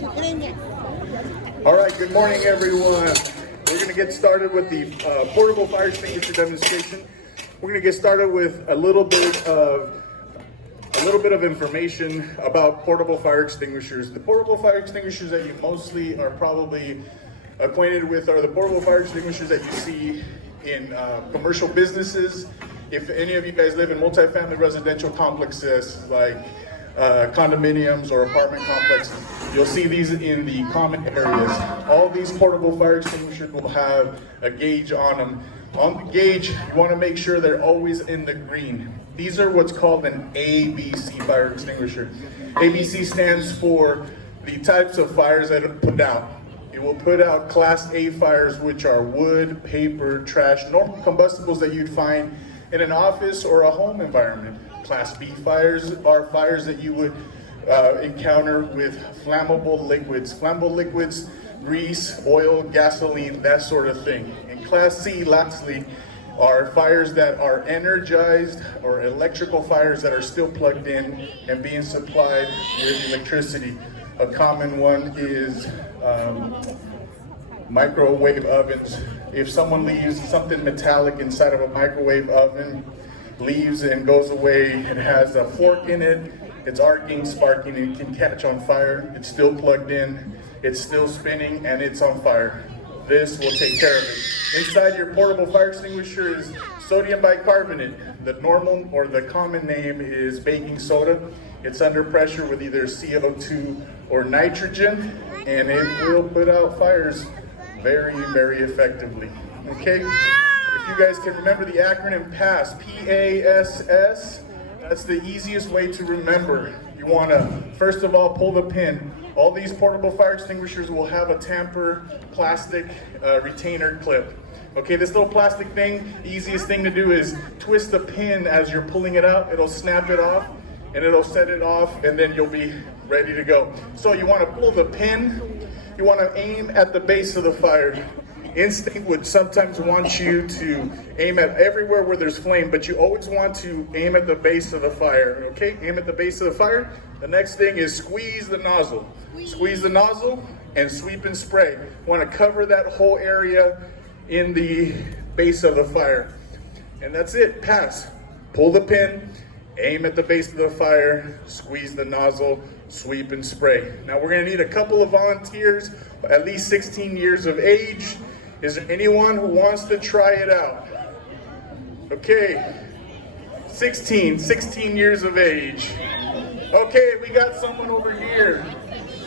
All right, good morning, everyone. We're going to get started with the portable fire extinguisher demonstration. We're going to get started with a little bit of information about portable fire extinguishers. The portable fire extinguishers that you mostly are probably acquainted with are the portable fire extinguishers that you see in commercial businesses. If any of you guys live in multifamily residential complexes like condominiums or apartment complexes, you'll see these in the common areas. All these portable fire extinguishers will have a gauge on them. On the gauge, you want to make sure they're always in the green. These are what's called an ABC fire extinguisher. ABC stands for the types of fires that it put out. It will put out Class A fires, which are wood, paper, trash, normal combustibles that you'd find in an office or a home environment. Class B fires are fires that you would encounter with flammable liquids. Flammable liquids, grease, oil, gasoline, that sort of thing. And Class C, lastly, are fires that are energized or electrical fires that are still plugged in and being supplied with electricity. A common one is microwave ovens. If someone leaves something metallic inside of a microwave oven, leaves and goes away, it has a fork in it, it's arcing, sparking, and it can catch on fire. It's still plugged in, it's still spinning, and it's on fire. This will take care of it. Inside your portable fire extinguisher is sodium bicarbonate. The normal or the common name is baking soda. It's under pressure with either CO2 or nitrogen, and it will put out fires very, very effectively. Okay? If you guys can remember the acronym PASS, P-A-S-S, that's the easiest way to remember. You want to, first of all, pull the pin. All these portable fire extinguishers will have a tamper plastic retainer clip. Okay, this little plastic thing, the easiest thing to do is twist the pin as you're pulling it out. It'll snap it off, and it'll set it off, and then you'll be ready to go. So you want to pull the pin. You want to aim at the base of the fire. Instinct would sometimes want you to aim at everywhere where there's flame, but you always want to aim at the base of the fire, okay? Aim at the base of the fire. The next thing is squeeze the nozzle. Squeeze the nozzle and sweep and spray. You want to cover that whole area in the base of the fire. And that's it, pass. Pull the pin, aim at the base of the fire, squeeze the nozzle, sweep and spray. Now we're gonna need a couple of volunteers, at least 16 years of age. Is there anyone who wants to try it out? Okay, 16 years of age. Okay, we got someone over here.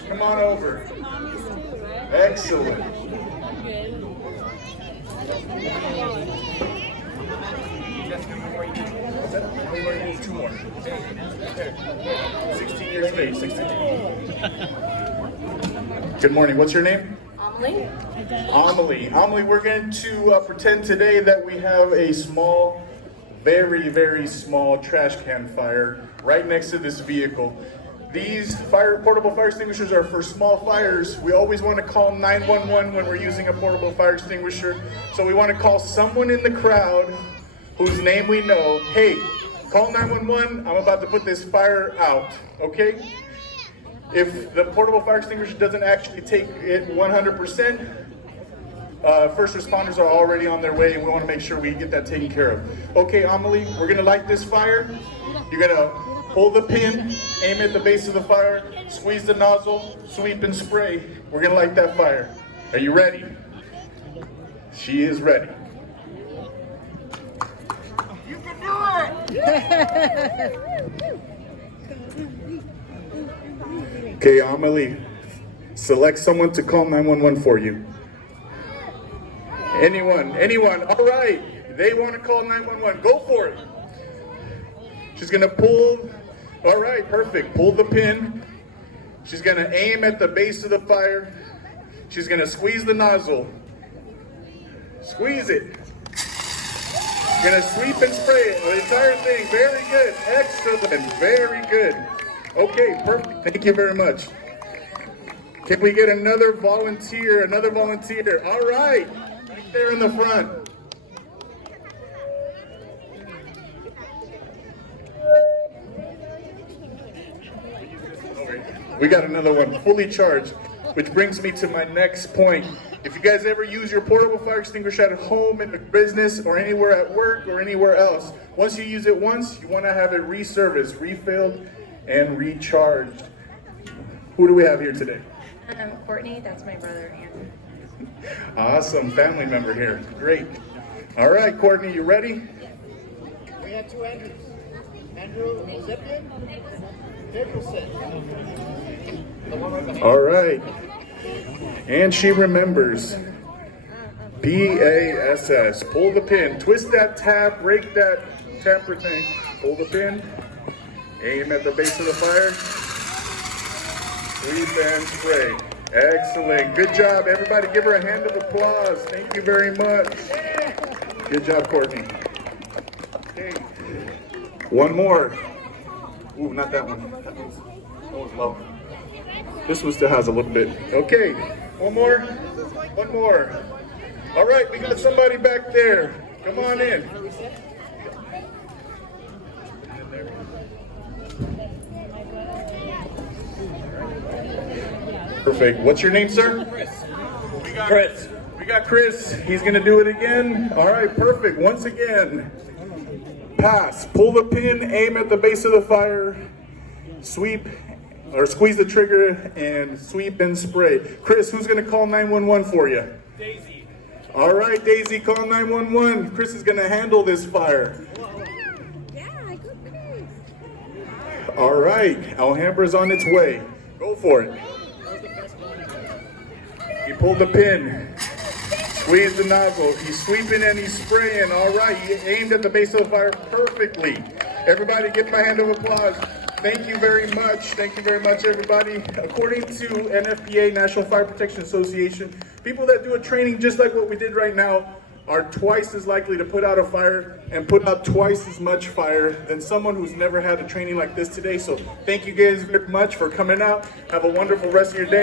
Come on over. Excellent. Two more. Okay. 16 years of age. 16. Good morning. What's your name? Amelie. Amelie, we're going to pretend today that we have a small, very, very small trash can fire right next to this vehicle. These portable fire extinguishers are for small fires. We always want to call 911 when we're using a portable fire extinguisher. So we want to call someone in the crowd whose name we know. Hey, call 911. I'm about to put this fire out, okay? If the portable fire extinguisher doesn't actually take it 100%, first responders are already on their way, and we want to make sure we get that taken care of. Okay, Amelie, we're going to light this fire. You're going to pull the pin, aim at the base of the fire, squeeze the nozzle, sweep and spray. We're going to light that fire. Are you ready? She is ready. You can do it! Okay, Amelie, select someone to call 911 for you. Anyone, all right. They want to call 911, go for it. She's gonna pull, all right, perfect. Pull the pin. She's gonna aim at the base of the fire. She's gonna squeeze the nozzle. Squeeze it. Gonna sweep and spray it, the entire thing. Very good, excellent, very good. Okay, perfect, thank you very much. Can we get another volunteer, All right, right there in the front. We got another one, fully charged, which brings me to my next point. If you guys ever use your portable fire extinguisher at home, in the business, or anywhere at work, or anywhere else, once you use it once, you want to have it reserviced, refilled, and recharged. Who do we have here today? Courtney, that's my brother, Andrew. Awesome, family member here. Great. All right, Courtney, you ready? We have two Andrews. Andrew Ziplin, Nicholson. The one right behind. All right. And she remembers. PASS. Pull the pin. Twist that tab. Break that tamper thing. Pull the pin. Aim at the base of the fire. Sweep and spray. Excellent. Good job. Everybody give her a hand of applause. Thank you very much. Good job, Courtney. Okay. One more. Ooh, not that one. That one's low. This one still has a little bit. Okay. One more. One more. All right, we got somebody back there. Come on in. Perfect. What's your name, sir? Chris. We got Chris. He's going to do it again. All right, perfect. Once again. Pass. Pull the pin, aim at the base of the fire, sweep, or squeeze the trigger, and sweep and spray. Chris, who's going to call 911 for you? Daisy. All right, Daisy, call 911. Chris is going to handle this fire. Yeah, good Chris. All right, Alhambra's on its way. Go for it. He pulled the pin. Squeeze the nozzle. He's sweeping and he's spraying. All right, he aimed at the base of the fire perfectly. Everybody give him a hand of applause. Thank you very much. Thank you very much, everybody. According to NFPA, National Fire Protection Association, people that do a training just like what we did right now are twice as likely to put out a fire and put out twice as much fire than someone who's never had a training like this today. So thank you guys very much for coming out. Have a wonderful rest of your day.